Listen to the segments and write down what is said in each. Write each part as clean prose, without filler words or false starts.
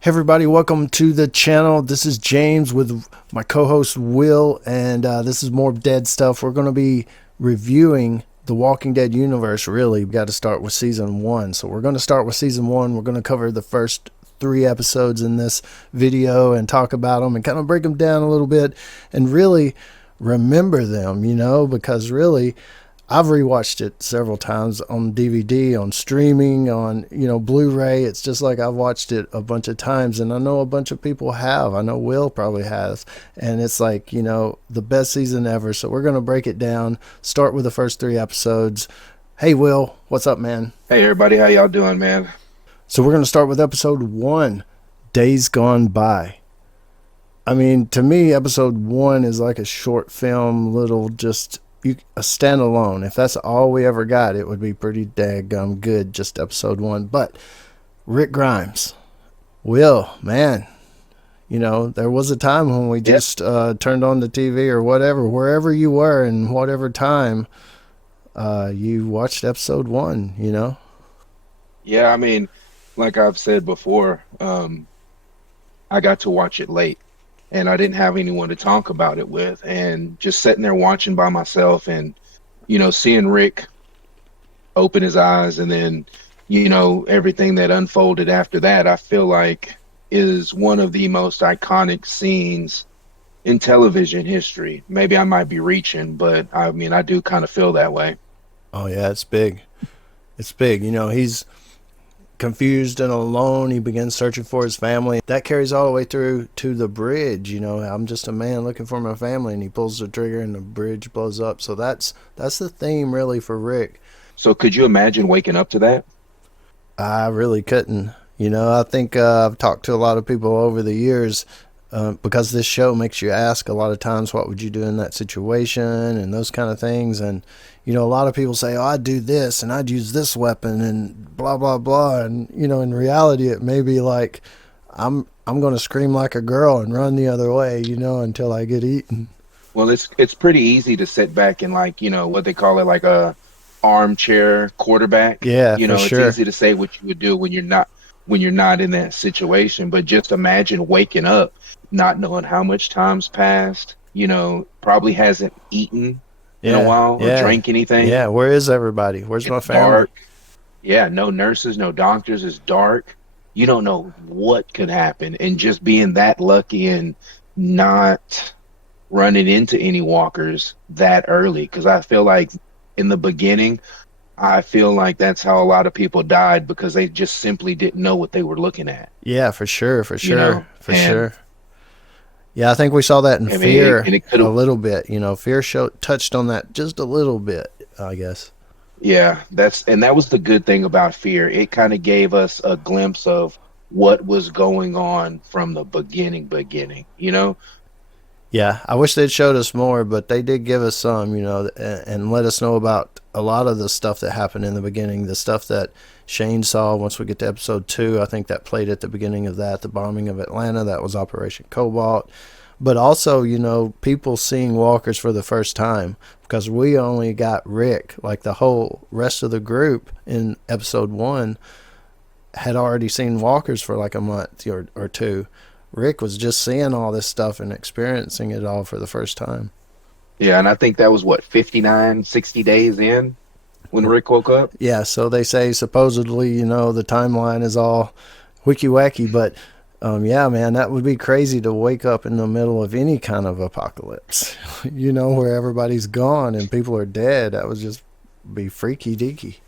Hey everybody, welcome to the channel. This is James with my co-host Will, and this is more dead stuff. We're going to be reviewing the Walking Dead universe. Really, we've got to start with season 1. So we're going to start with season 1. We're going to cover the first 3 episodes in this video and talk about them and kind of break them down a little bit and really remember them, you know, because really I've rewatched it several times on DVD, on streaming, on, you know, Blu-ray. It's just like I've watched it a bunch of times, and I know a bunch of people have. I know Will probably has. And it's like, you know, the best season ever. So we're going to break it down, start with the first 3 episodes. Hey, Will, what's up, man? Hey, everybody. How y'all doing, man? So we're going to start with episode 1, Days Gone By. I mean, to me, episode 1 is like a short film, little just... a standalone. If that's all we ever got, it would be pretty daggum good, just episode 1. But Rick Grimes, Will, man, you know, there was a time when we just turned on the TV or whatever, wherever you were in whatever time, you watched episode 1, you know? Yeah, I mean, like I've said before, I got to watch it late. And I didn't have anyone to talk about it with, and just sitting there watching by myself and, you know, seeing Rick open his eyes and then, you know, everything that unfolded after that, I feel like is one of the most iconic scenes in television history. Maybe I might be reaching, but I mean, I do kind of feel that way. Oh yeah, it's big. It's big. You know, he's confused and alone. He begins searching for his family. That carries all the way through to the bridge. You know, I'm just a man looking for my family, and he pulls the trigger and the bridge blows up. So that's the theme really for Rick. So could you imagine waking up to that? I really couldn't. You know, I think I've talked to a lot of people over the years because this show makes you ask a lot of times, what would you do in that situation and those kind of things. And, you know, a lot of people say, oh, I'd do this and I'd use this weapon and blah, blah, blah. And, you know, in reality, it may be like, I'm going to scream like a girl and run the other way, you know, until I get eaten. Well, it's pretty easy to sit back and, like, you know, what they call it, like a armchair quarterback. Yeah, you know, for it's sure. easy to say what you would do when you're not in that situation. But just imagine waking up, not knowing how much time's passed. You know, probably hasn't eaten in a while or drank anything. Yeah, where is everybody? Where's my family? Dark. Yeah, no nurses, no doctors. It's dark. You don't know what could happen, and just being that lucky and not running into any walkers that early, because I feel like in the beginning, I feel like that's how a lot of people died, because they just simply didn't know what they were looking at. Yeah, for sure, You know, sure. Yeah, I think we saw that in I mean, Fear and it a could've- little bit. You know, Fear touched on that just a little bit, I guess. Yeah, that was the good thing about Fear. It kind of gave us a glimpse of what was going on from the beginning, you know? Yeah, I wish they'd showed us more, but they did give us some, you know, and let us know about a lot of the stuff that happened in the beginning, the stuff that Shane saw once we get to episode 2. I think that played at the beginning of that, the bombing of Atlanta, that was Operation Cobalt. But also, you know, people seeing walkers for the first time, because we only got Rick. Like the whole rest of the group in episode 1 had already seen walkers for like a month or 2. Rick was just seeing all this stuff and experiencing it all for the first time. Yeah, and I think that was, what, 59, 60 days in when Rick woke up? Yeah, so they say supposedly, you know, the timeline is all wiki-wacky, but yeah, man, that would be crazy to wake up in the middle of any kind of apocalypse, you know, where everybody's gone and people are dead. That would just be freaky-deaky.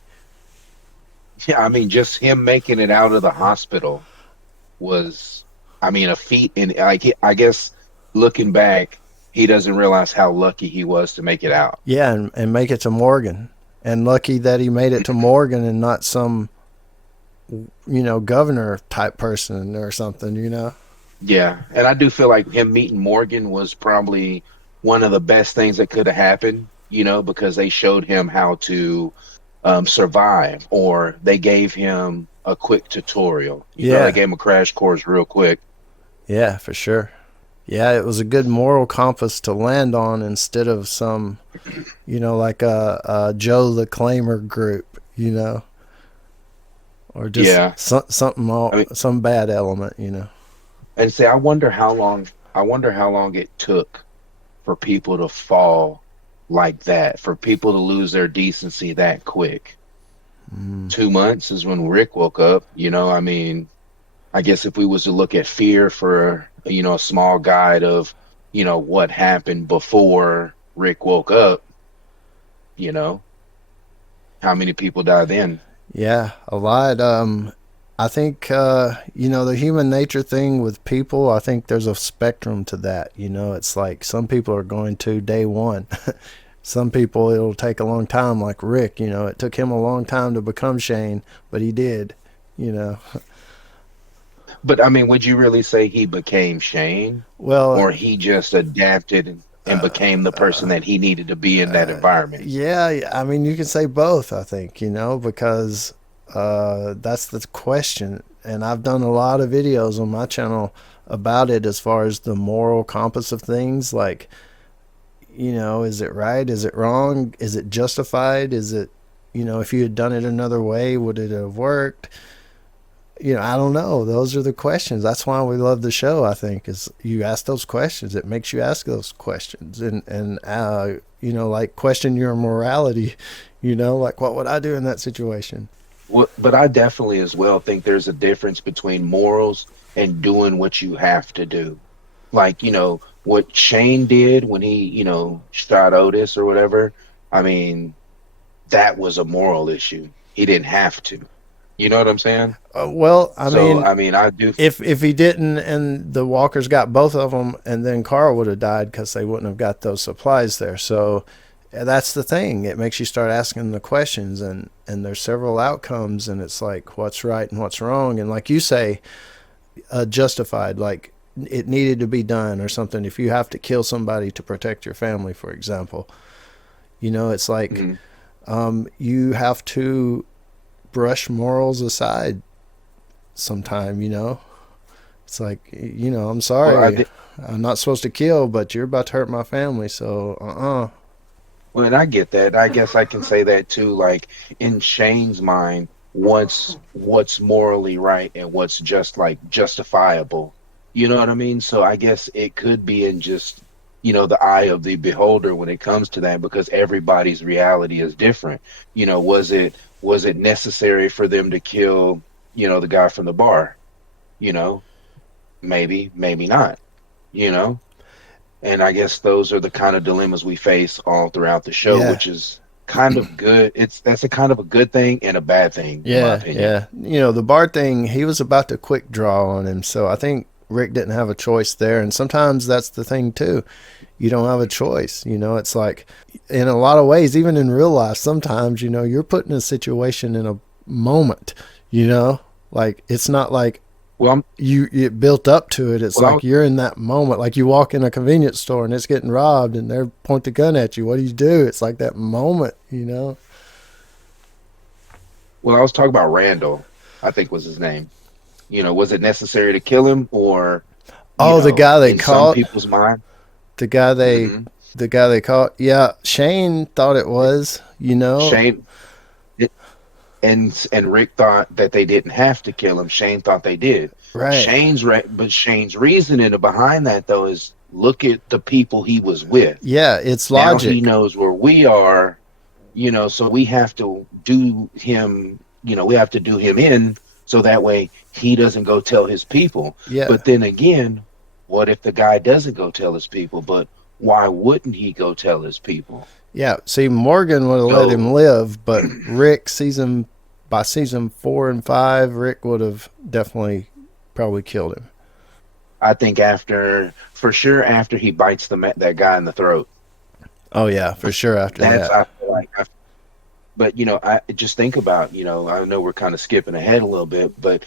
Yeah, I mean, just him making it out of the hospital was, I mean, a feat. And I guess looking back, he doesn't realize how lucky he was to make it out. Yeah, and make it to Morgan. And lucky that he made it to Morgan and not some, you know, governor type person or something, you know? Yeah, and I do feel like him meeting Morgan was probably one of the best things that could have happened, you know, because they showed him how to survive, or they gave him a quick tutorial. You know, they gave him a crash course real quick. Yeah, for sure. Yeah, it was a good moral compass to land on instead of some, like a Joe the Claimer group, or just Yeah. something I mean, some bad element. and say, I wonder how long it took for people to fall like that, for people to lose their decency that quick. Mm. 2 months is when Rick woke up. I mean, I guess if we was to look at fear for, a small guide of, what happened before Rick woke up, you know, how many people died then? Yeah, a lot. I think the human nature thing with people. I think there's a spectrum to that. It's like some people are going to day one. Some people it'll take a long time, like Rick. It took him a long time to become Shane, but he did. You know, But I mean, would you really say he became Shane, well, or he just adapted and became the person that he needed to be in that environment? yeah. I mean, you can say both. I think because that's the question. And I've done a lot of videos on my channel about it as far as the moral compass of things. Like, is it right? Is it wrong? Is it justified? Is it, if you had done it another way, would it have worked? I don't know. Those are the questions. That's why we love the show. I think is you ask those questions. It makes you ask those questions, and like question your morality. Like what would I do in that situation? Well, but I definitely as well think there's a difference between morals and doing what you have to do. Like, what Shane did when he, shot Otis or whatever. I mean, that was a moral issue. He didn't have to. You know what I'm saying? Well, I So, mean, I mean, I do. if he didn't, and the Walkers got both of them, and then Carl would have died because they wouldn't have got those supplies there. So that's the thing. It makes you start asking the questions, and there's several outcomes, and it's like what's right and what's wrong, and like you say, justified, like it needed to be done or something. If you have to kill somebody to protect your family, for example, it's like Mhm. you have to brush morals aside sometime. It's like, I'm Well, sorry, I'm not supposed to kill, but you're about to hurt my family, so and I get that. I guess I can say that too. Like in Shane's mind, what's morally right and what's just like justifiable. You know what I mean? So I guess it could be in just, the eye of the beholder when it comes to that, because everybody's reality is different. Was it necessary for them to kill, the guy from the bar? You know, maybe, maybe not, you know? And I guess those are the kind of dilemmas we face all throughout the show, yeah, which is kind of good. That's a kind of a good thing and a bad thing, in my yeah, opinion. yeah. The bar thing, he was about to quick draw on him, so I think Rick didn't have a choice there. And sometimes that's the thing too. You don't have a choice. It's like in a lot of ways, even in real life, sometimes, you're put in a situation in a moment, like it's not like Well, you it built up to it. It's well, like you're in that moment. Like you walk in a convenience store and it's getting robbed and they point the gun at you. What do you do? It's like that moment. I was talking about Randall, I think was his name. Was it necessary to kill him, or, Oh, the guy they in some caught, people's mind? the guy they, Hmm. the guy they caught. Yeah, Shane thought it was. Shane and Rick thought that they didn't have to kill him. Shane thought they did. Right. But Shane's reasoning behind that though is look at the people he was with. Yeah, it's Now he logic. knows where we are, so we have to do him, we have to do him in so that way he doesn't go tell his people. Yeah. But then again, what if the guy doesn't go tell his people? But why wouldn't he go tell his people? Yeah. See, Morgan would have let him So live, but Rick by season 4 and 5, Rick would have definitely probably killed him. I think for sure, after he bites that guy in the throat, Oh yeah, for sure after that's, that. I feel like, but I just think about, I know we're kind of skipping ahead a little bit, but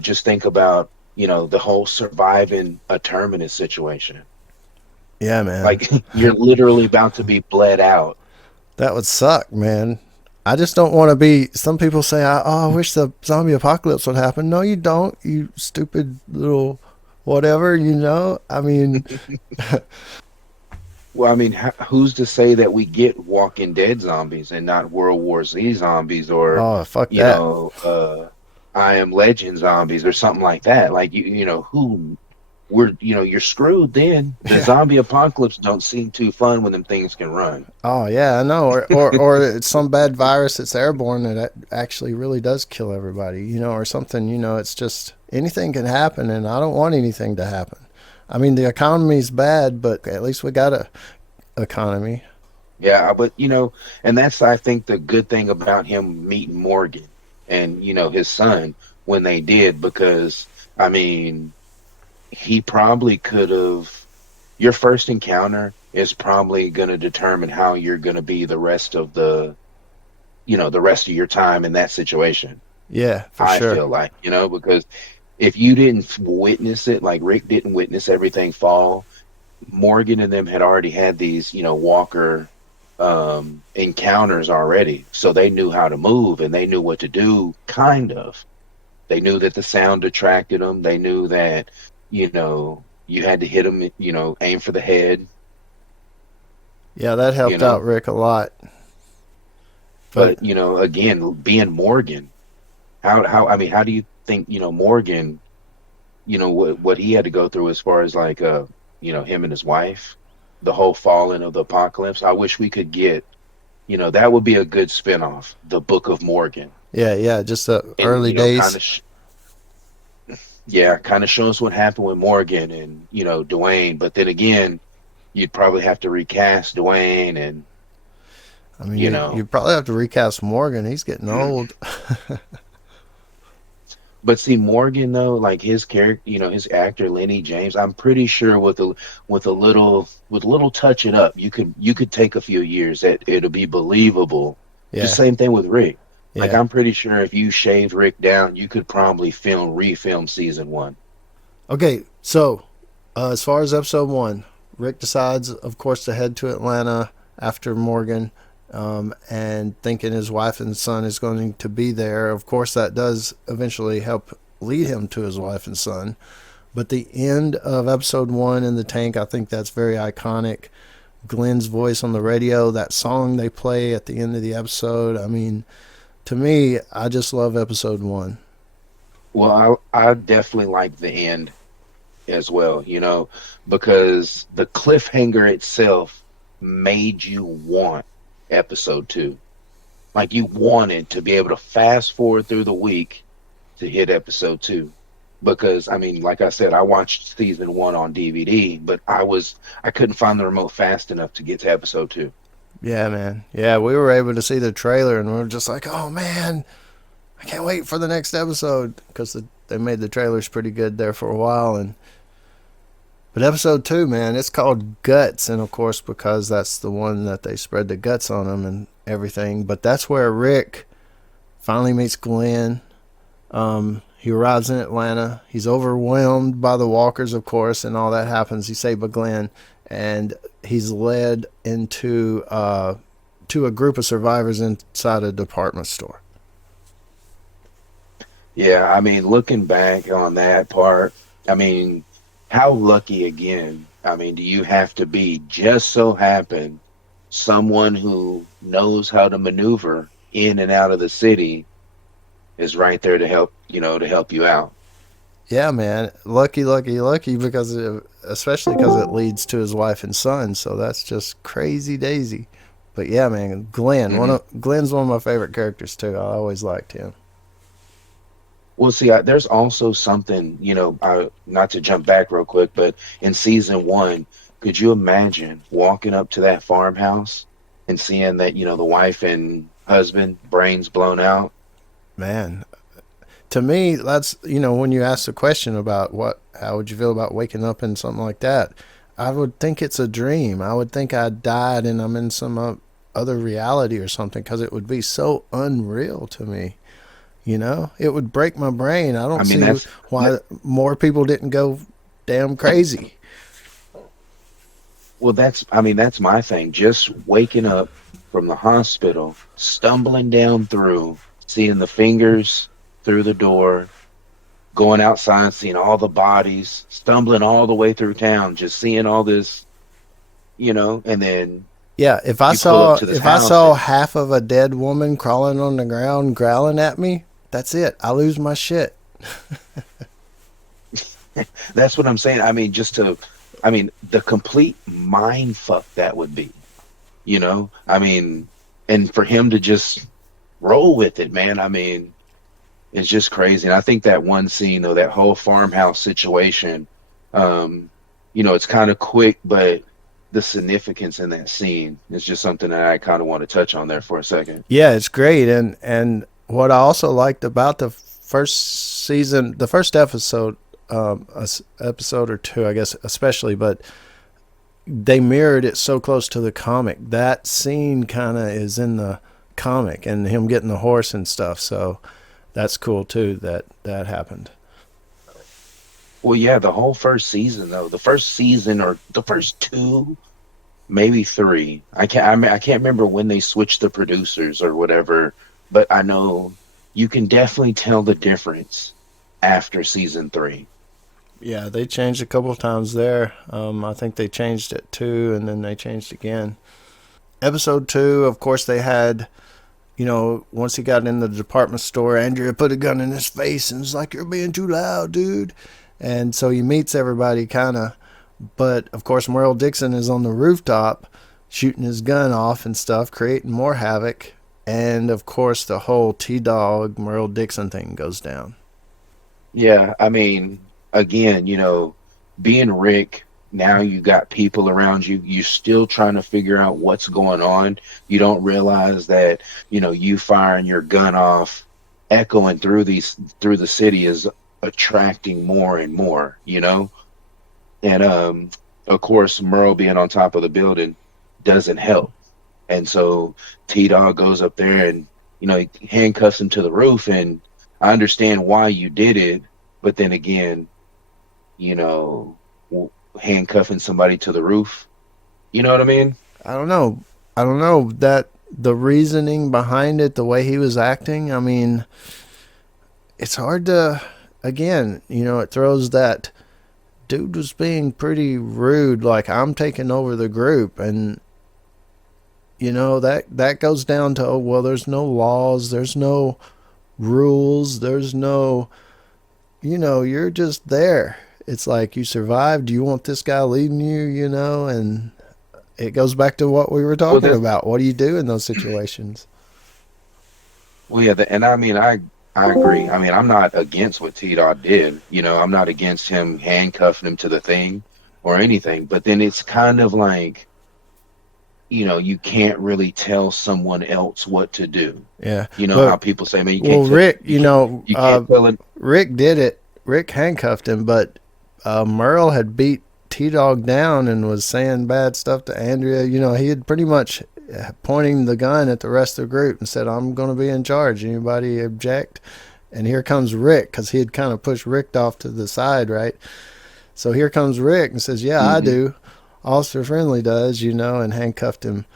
just think about, the whole surviving a terminus situation. Yeah, man. Like you're literally about to be bled out. That would suck, man. I just don't want to be. Some people say, "Oh, I wish the zombie apocalypse would happen." No, you don't. You stupid little whatever, you know. I mean, Well, I mean, who's to say that we get Walking Dead zombies and not World War Z zombies or, oh fuck you that. know, I Am Legend zombies or something like that? Like you know, who you're screwed then. The Yeah. zombie apocalypse don't seem too fun when them things can run. Oh yeah, I know. Or it's some bad virus that's airborne that actually really does kill everybody, you know, or something. You know, it's just anything can happen, and I don't want anything to happen. I mean, the economy's bad, but at least we got a economy. Yeah, but and that's I think the good thing about him meeting Morgan and his son when they did, because I mean he probably could have. Your first encounter is probably going to determine how you're going to be the rest of the rest of your time in that situation. Yeah, for I sure. feel like, because if you didn't witness it, like Rick didn't witness everything fall, Morgan and them had already had these, Walker encounters already. So they knew how to move and they knew what to do, kind of. They knew that the sound attracted them. They knew that, you had to hit them, aim for the head, Yeah, that you helped out know. Rick a lot. But But, again, being Morgan, I mean, how do you think, Morgan, what he had to go through as far as like, him and his wife, the whole falling of the apocalypse? I wish we could get, that would be a good spinoff, the Book of Morgan. yeah, yeah, just the And, early kind days. of, yeah, kind of show us what happened with Morgan and, Dwayne. But then again, you'd probably have to recast Dwayne and, I mean, you you know, probably have to recast Morgan. He's getting old. but see Morgan though, like his character, his actor Lenny James, I'm pretty sure with a little touch it up, you could take a few years that it'll be believable. Just Yeah, same thing with Rick. Like yeah. I'm pretty sure if you shaved Rick down, you could probably refilm season one. Okay, so as far as episode one, Rick decides, of course, to head to Atlanta after Morgan, and thinking his wife and son is going to be there. Of course, that does eventually help lead him to his wife and son. But the end of episode one in the tank, I think that's very iconic. Glenn's voice on the radio, that song they play at the end of the episode. I mean, to me, I just love episode one. Well, I definitely like the end as well, because the cliffhanger itself made you want episode two. Like you wanted to be able to fast forward through the week to hit episode two. Because I mean, like I said, I watched season one on DVD, but I couldn't find the remote fast enough to get to episode two. Yeah, man. Yeah, we were able to see the trailer and we were just like, oh man, I can't wait for the next episode because they made the trailers pretty good there for a while. And but episode two, man, it's called Guts, and of course because that's the one that they spread the guts on him and everything. But that's where Rick finally meets Glenn. He arrives in Atlanta. He's overwhelmed by the walkers, of course, and all that happens. He's saved by Glenn, and he's led into to a group of survivors inside a department store. Yeah, I mean, looking back on that part, I mean, how lucky again, I mean, do you have to be just so happen someone who knows how to maneuver in and out of the city is right there to help, to help you out. Yeah, man, lucky, lucky, lucky, because especially because it leads to his wife and son. So that's just crazy daisy. But yeah, man, Hmm. Glenn's one of my favorite characters too. I always liked him. Well, see, there's also something, not to jump back real quick, but in season one, could you imagine walking up to that farmhouse and seeing that, the wife and husband brains blown out? Man, to me, that's when you ask the question about how would you feel about waking up in something like that, I would think it's a dream. I would think I died and I'm in some other reality or something because it would be so unreal to me. It would break my brain. I I don't mean, see why more people didn't go damn crazy. well, I mean, that's my thing. Just waking up from the hospital, stumbling down through, seeing the fingers through the door, going outside, seeing all the bodies, stumbling all the way through town, just seeing all this, and then Yeah, you pull up to this if I house saw and half of a dead woman crawling on the ground growling at me, that's it. I lose my shit. that's what I'm saying. The complete mind fuck that would be, and for him to just roll with it, man. It's just crazy. And I think that one scene though, that whole farmhouse situation, um, it's kind of quick, but the significance in that scene is just something that I kind of want to touch on there for a second. Yeah, it's great. And what I also liked about the first season, the first episode, episode or two, I guess, especially, but they mirrored it so close to the comic. That scene kind of is in the comic, and him getting the horse and stuff. So that's cool too that that happened. Well, yeah, the whole first season though, the first season or the first two, maybe three. I can't remember when they switched the producers or whatever, but I know you can definitely tell the difference after season three. Yeah, they changed a couple of times there. I think they changed it too, and then they changed again. Episode two, of course, they had, once he got in the department store, Andrea put a gun in his face and was like, "You're being too loud, dude." And so he meets everybody kind of. But, of course, Merle Dixon is on the rooftop shooting his gun off and stuff, creating more havoc. And, of course, the whole T-Dog, Merle Dixon thing goes down. Yeah, again, being Rick, now you got people around you. You're still trying to figure out what's going on. You don't realize that, you firing your gun off, echoing through the city is attracting more and more, And of course, Merle being on top of the building doesn't help. And so T Dog goes up there and, he handcuffs him to the roof. And I understand why you did it. But then again, you know, handcuffing somebody to the roof. You know what I mean? I don't know. I don't know that the reasoning behind it, the way he was acting. I mean, it's hard to, again, it throws that dude was being pretty rude. Like, I'm taking over the group. And, that goes down to, oh, well, there's no laws. There's no rules. There's no, you're just there. It's like you survived. You want this guy leading you, and it goes back to what we were talking about. What do you do in those situations? Well, yeah, and I agree. I'm not against what T Dot did. I'm not against him handcuffing him to the thing or anything. But then it's kind of like, you can't really tell someone else what to do. Yeah. How people say, man, you can't. Well, Rick, you can't tell it. Rick did it. Rick handcuffed him, but Merle had beat T-Dog down and was saying bad stuff to Andrea. He had pretty much pointing the gun at the rest of the group and said, "I'm going to be in charge. Anybody object?" And here comes Rick, because he had kind of pushed Rick off to the side, right? So here comes Rick and says, "Yeah, I do. Officer Friendly does," and handcuffed him.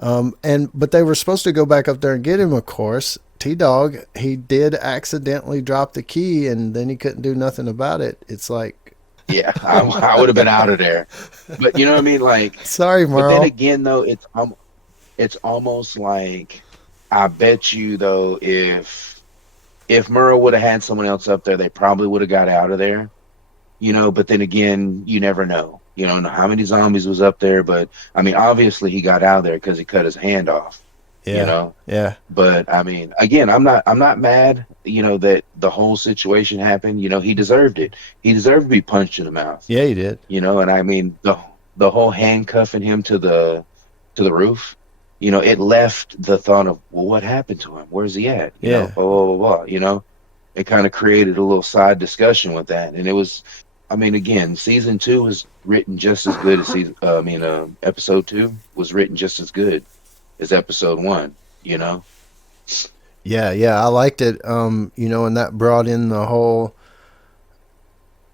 But they were supposed to go back up there and get him, of course. T-Dog, he did accidentally drop the key, and then he couldn't do nothing about it. It's like, yeah, I would have been out of there. But you know what I mean? Like, sorry, Merle. But then again, though, it's almost like, I bet you though, if Merle would have had someone else up there, they probably would have got out of there. But then again, you never know. You don't know how many zombies was up there, but obviously he got out of there because he cut his hand off. Yeah. Yeah. But again, I'm not mad, that the whole situation happened. He deserved it. He deserved to be punched in the mouth. Yeah, he did. And the whole handcuffing him to the roof, it left the thought of, well, what happened to him? Where's he at? Blah, blah, blah, blah. It kind of created a little side discussion with that. And it was, again, season 2 was written just as good as episode 2 was written just as good as episode 1, Yeah, I liked it. And that brought in the whole,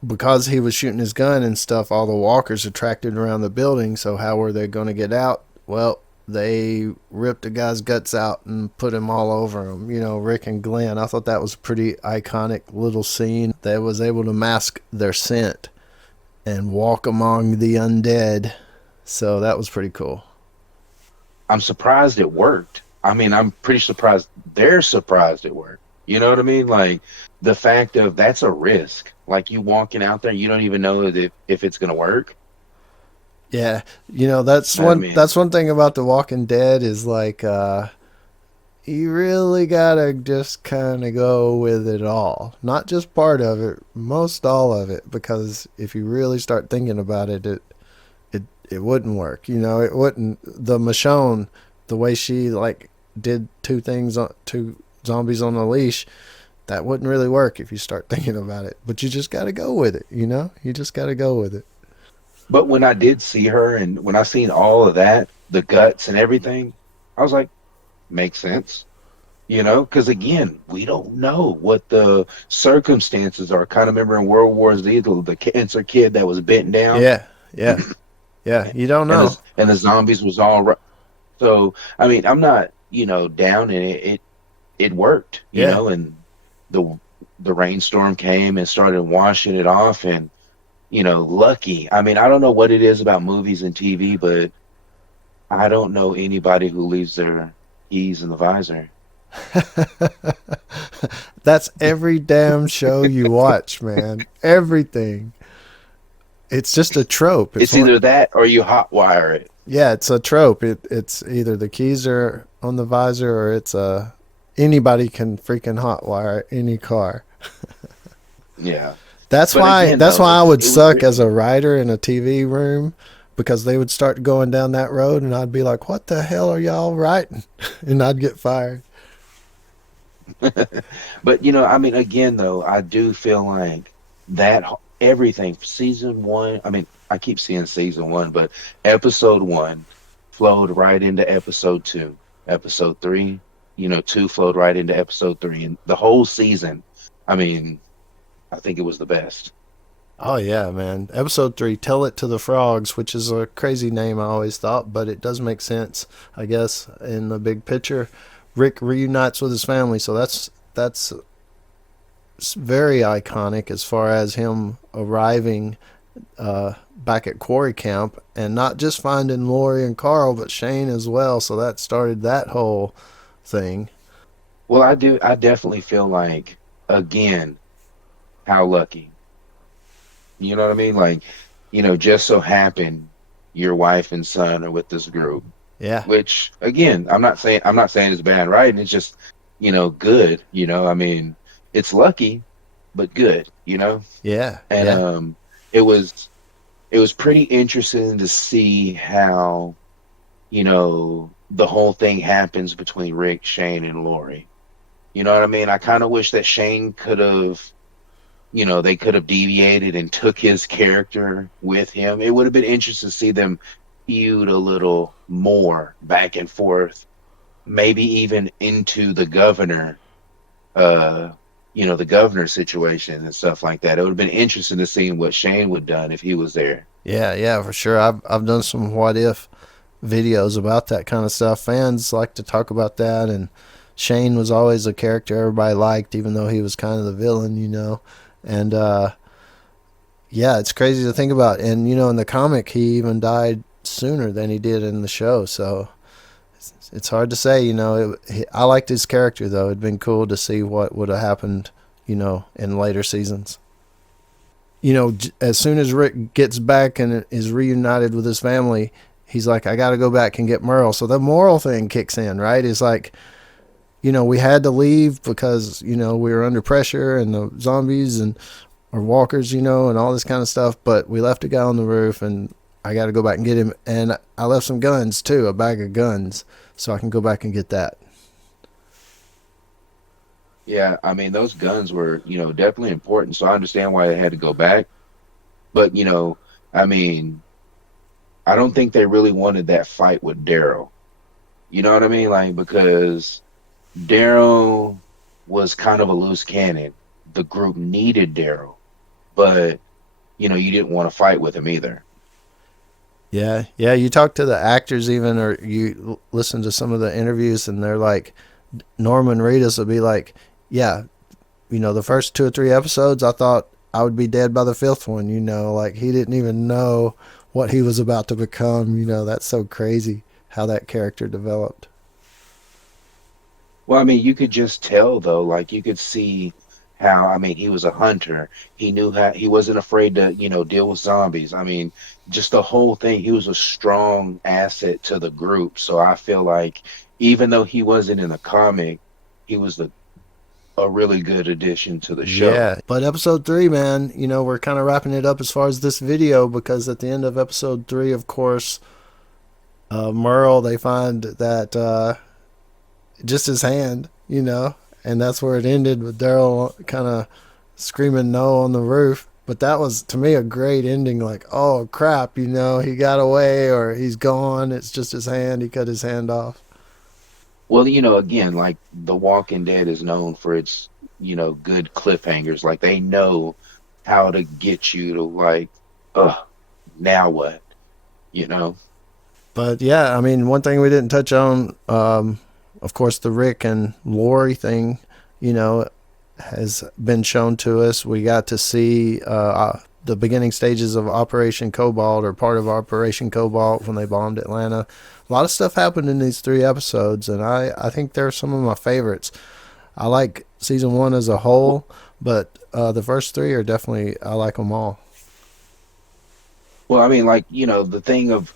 because he was shooting his gun and stuff, all the walkers attracted around the building. So how were they going to get out? Well, they ripped a guy's guts out and put him all over him. You know, Rick and Glenn. I thought that was a pretty iconic little scene. They was able to mask their scent and walk among the undead. So that was pretty cool. I'm surprised it worked. I mean, I'm pretty surprised they're surprised it worked. You know what I mean? Like the fact of that's a risk. Like you walking out there, you don't even know if it's gonna work. Yeah, you know that's I one mean, that's one thing about The Walking Dead is like you really gotta just kind of go with it all, not just part of it, most all of it, because if you really start thinking about it, it wouldn't work. You know, it wouldn't. The Michonne, the way she like did two zombies on a leash, that wouldn't really work if you start thinking about it. But you just gotta go with it. You know, you just gotta go with it. but when I did see her and when I seen all of that, the guts and everything, I was like, makes sense. You know, because again, we don't know what the circumstances are. Kind of remember in World War Z, the cancer kid that was bitten down, Yeah, yeah, yeah. You don't and know. the zombies was all right. So I mean, I'm not down in it. It worked, Yeah. and the the rainstorm came and started washing it off, and lucky. I mean, I don't know what it is about movies and TV, but I don't know anybody who leaves their keys in the visor. That's every damn show you watch, man. Everything. It's just a trope. It's It's one. either that or you hotwire it. Yeah, it's a trope. It's either the keys are on the visor or it's a anybody can freaking hotwire any car. Yeah. That's But why again, that's though, why I would it was suck as a writer in a TV room because they would start going down that road and I'd be like, "What the hell are y'all writing?" and I'd get fired. but I mean, again, though, I do feel like everything season one. I mean, I keep seeing season one, but episode one flowed right into episode two. Episode three, two flowed right into episode three, and the whole season. I mean, I think it was the best. Oh yeah, man. Episode 3, Tell It to the Frogs, which is a crazy name I always thought, but it does make sense, I guess, in the big picture. Rick reunites with his family, so that's very iconic as far as him arriving back at Quarry Camp and not just finding Lori and Carl, but Shane as well. So that started that whole thing. Well, I do. I definitely feel like, again, how lucky. You know what I mean? Like, just so happened your wife and son are with this group, Yeah, which again, I'm not saying it's bad, right? And it's just, good. I mean, it's lucky, but good. yeah, And yeah, it was pretty interesting to see how the whole thing happens between Rick, Shane, and Lori. You know what I mean? I kind of wish that Shane could have they could have deviated and took his character with him. It would have been interesting to see them feud a little more back and forth, maybe even into uh, the governor situation and stuff like that. It would have been interesting to see what Shane would have done if he was there. yeah, yeah, for sure. I've done some what if videos about that kind of stuff. Fans like to talk about that, and Shane was always a character everybody liked, even though he was kind of the villain. And yeah, it's crazy to think about. And in the comic, he even died sooner than he did in the show. So it's hard to say. I liked his character though. It'd been cool to see what would have happened. In later seasons. As soon as Rick gets back and is reunited with his family, he's like, I got to go back and get Merle. So the moral thing kicks in, right? It's like, we had to leave because, we were under pressure and the zombies and or walkers, and all this kind of stuff. But we left a guy on the roof and I got to go back and get him. And I left some guns too, a bag of guns, so I can go back and get that. Yeah, I mean those guns were, definitely important. So I understand why they had to go back. But I mean, I don't think they really wanted that fight with Daryl. You know what I mean? Like because Daryl was kind of a loose cannon. The group needed Daryl, but you didn't want to fight with him either. Yeah, yeah. You talk to the actors even, or you listen to some of the interviews, and they're like, Norman Reedus will be like, "Yeah, the first 2 or 3 episodes, I thought I would be dead by the fifth one. Like he didn't even know what he was about to become. That's so crazy how that character developed." Well, I mean, you could just tell though, like you could see how, I mean, he was a hunter. He knew how, he wasn't afraid to, deal with zombies. I mean, just the whole thing, he was a strong asset to the group. So I feel like even though he wasn't in the comic, he was a really good addition to the show. Yeah, but episode 3, man, we're kind of wrapping it up as far as this video because at the end of episode 3, of course, Merle, they find that just his hand, and that's where it ended with Daryl kind of screaming no on the roof. But that was, to me, a great ending. Like, oh crap, he got away or he's gone. It's just his hand. He cut his hand off. Well, again, like The Walking Dead is known for its, good cliffhangers. Like they know how to get you to like, now what? You know? But yeah, I mean, one thing we didn't touch on, of course, the Rick and Lori thing, you know, has been shown to us. We got to see the beginning stages of Operation Cobalt, or part of Operation Cobalt, when they bombed Atlanta. A lot of stuff happened in these 3 episodes, and I think they're some of my favorites. I like season 1 as a whole, but the first 3 are definitely, I like them all. Well, I mean, like, the thing of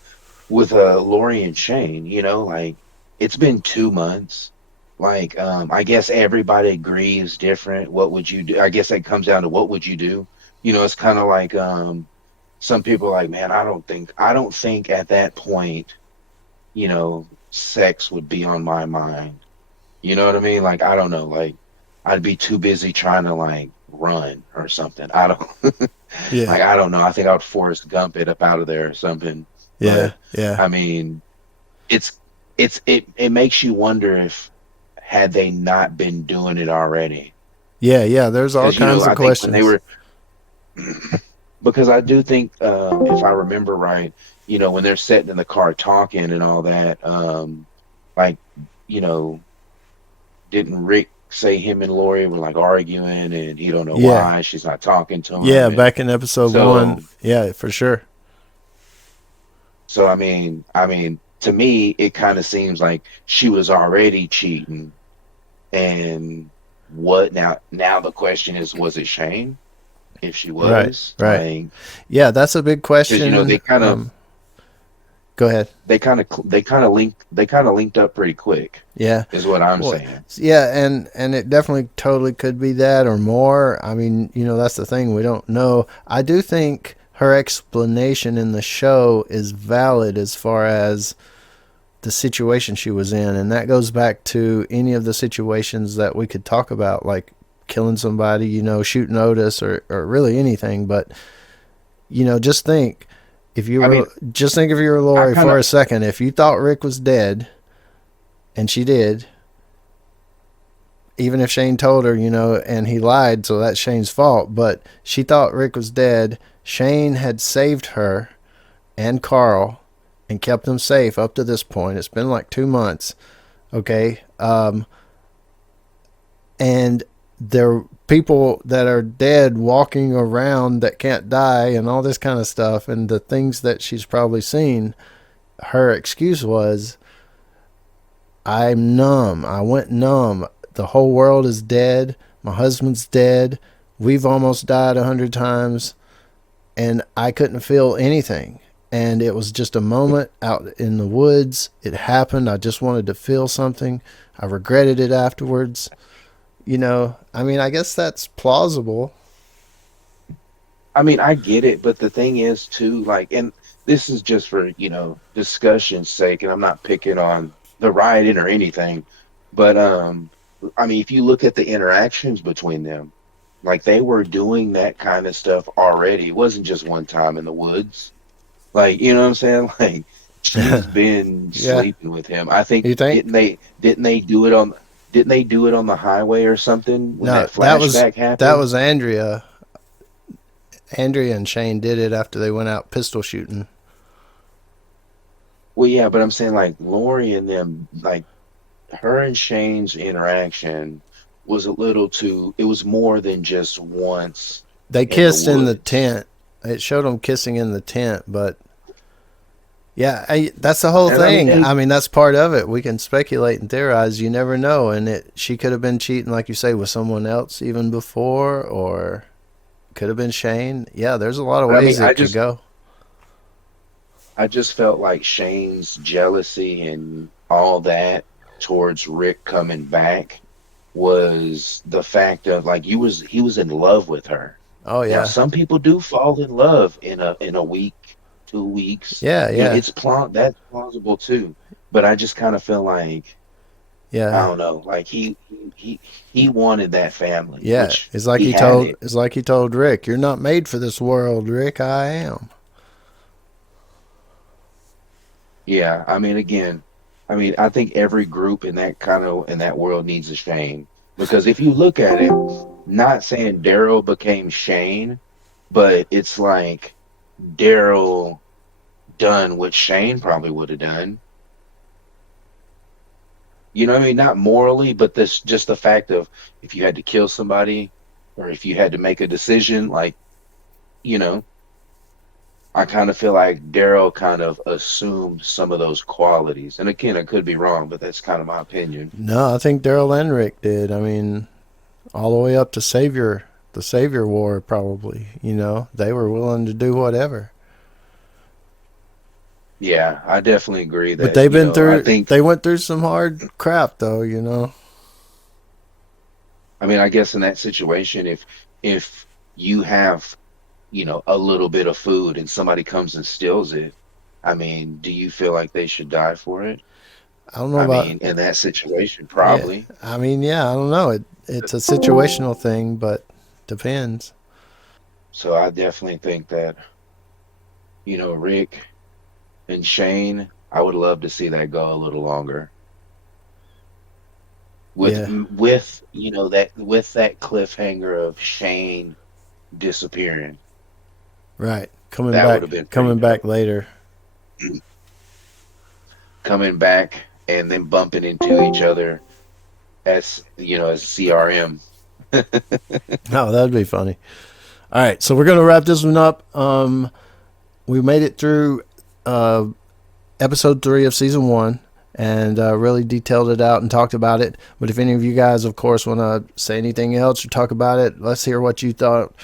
with Lori and Shane, like it's been 2 months. Like, I guess everybody agrees different. What would you do? I guess that comes down to what would you do? It's kind of like some people are like, man, I don't think at that point, sex would be on my mind. You know what I mean? Like, I don't know, like I'd be too busy trying to like run or something. I don't Yeah, like I don't know. I think I would Forrest Gump it up out of there or something. yeah, But yeah, I mean, it's it makes you wonder if had they not been doing it already. yeah, yeah. There's all Because kinds of I think when they questions. were because I do think if I remember right, when they're sitting in the car talking and all that, like, you know, didn't Rick say him and Lori were like arguing and he don't know Yeah, why she's not talking to him yeah. and Back in episode 1, so yeah, for sure. I mean to me it kind of seems like she was already cheating and what now the question is was it Shane if she Right, was right. like Yeah, that's a big because question. Go ahead. they kind of linked up pretty quick Yeah. is what I'm Well, saying. yeah, and it definitely totally could be that or more. I mean, that's the thing. We don't know. I do think her explanation in the show is valid as far as the situation she was in, and that goes back to any of the situations that we could talk about, like killing somebody, shooting Otis, or really anything. But just think, if you I mean, were just think if you were I Lori kind for of a second, if you thought Rick was dead, and she did, even if Shane told her, and he lied, so that's Shane's fault, but she thought Rick was dead. Shane had saved her and Carl and kept them safe up to this point. It's been like 2 months, okay? And there are people that are dead walking around that can't die and all this kind of stuff. And the things that she's probably seen, her excuse was, I'm numb. I went numb. The whole world is dead. My husband's dead. We've almost died 100 times, and I couldn't feel anything. And it was just a moment out in the woods. It happened. I just wanted to feel something. I regretted it afterwards. I mean, I guess that's plausible. I mean, I get it, but the thing is too, like, and this is just for, discussion's sake, and I'm not picking on the writing or anything, but I mean, if you look at the interactions between them, like they were doing that kind of stuff already. It wasn't just one time in the woods. Like, you know what I'm saying? Like she's been Yeah. sleeping with him. I think You think? didn't they do it on didn't they do it on the highway or something when No, that flashback that happened? was Andrea. Andrea and Shane did it after they went out pistol shooting. Well, yeah, but I'm saying like Lori and them, like her and Shane's interaction was a little too, it was more than just once They in the kissed in the woods. tent. It showed them kissing in the tent, but yeah, that's the whole And I mean, thing. and I mean, that's part of it. We can speculate and theorize. You never know, and she could have been cheating, like you say, with someone else even before, or could have been Shane. Yeah, there's a lot of but I mean, ways it could go. I just felt like Shane's jealousy and all that towards Rick coming back was the fact of like he was in love with her. Oh Now yeah, some people do fall in love in a week, 2 weeks. yeah, You know, yeah, that's plausible too. But I just kind of feel like I yeah, don't know, like he wanted that family, yeah. which he had it. It's like he told Rick, "You're not made for this world, Rick. I am." Yeah, I mean, again, I mean, I think every group in that kind of in that world needs a Shane because if you look at it, not saying Daryl became Shane, but it's like Daryl done what Shane probably would have done. You know what I mean? Not morally, but this just the fact of if you had to kill somebody or if you had to make a decision, like, you know, I kind of feel like Daryl kind of assumed some of those qualities. And again, I could be wrong, but that's kind of my opinion. No, I think Daryl and Rick did. I mean, all the way up to the Savior War, probably. You know, they were willing to do whatever. Yeah, I definitely agree But that, you know, I think, they went through some hard crap, though. You know. I mean, I guess in that situation, if you have, you know, a little bit of food and somebody comes and steals it, I mean, do you feel like they should die for it? I don't know I about. mean, in that situation, Yeah, probably. I mean, yeah, I don't know. It's a situational thing, but depends. So I definitely think that, you know, Rick and Shane, I would love to see that go a little longer. Yeah, With, you know, that with that cliffhanger of Shane disappearing. right. That would have been pretty Coming back dope. later. Coming back and then bumping into each other as, you know, as CRM. Oh, that'd be funny. All right, so we're gonna wrap this one up. We made it through uh, episode 3 of season 1 and really detailed it out and talked about it. But if any of you guys, of course, want to say anything else or talk about it, let's hear what you thought.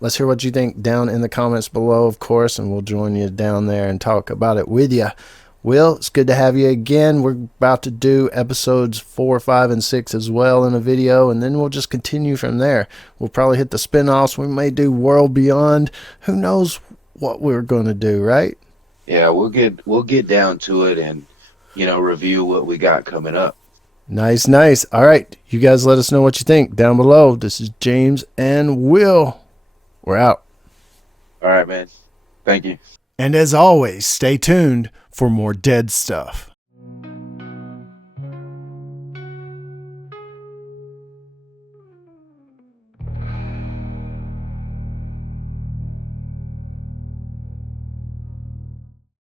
Let's hear what you think down in the comments below, of course, and we'll join you down there and talk about it with you. Will, it's good to have you again. We're about to do episodes 4, 5, and 6 as well in a video, and then we'll just continue from there. We'll probably hit the spin-offs. We may do World Beyond. Who knows what we're going to do, right? Yeah, we'll get down to it and, you know, review what we got coming up. Nice, nice. All right. You guys let us know what you think down below. This is James and Will. We're out. All right, man. Thank you. And as always, stay tuned for more dead stuff.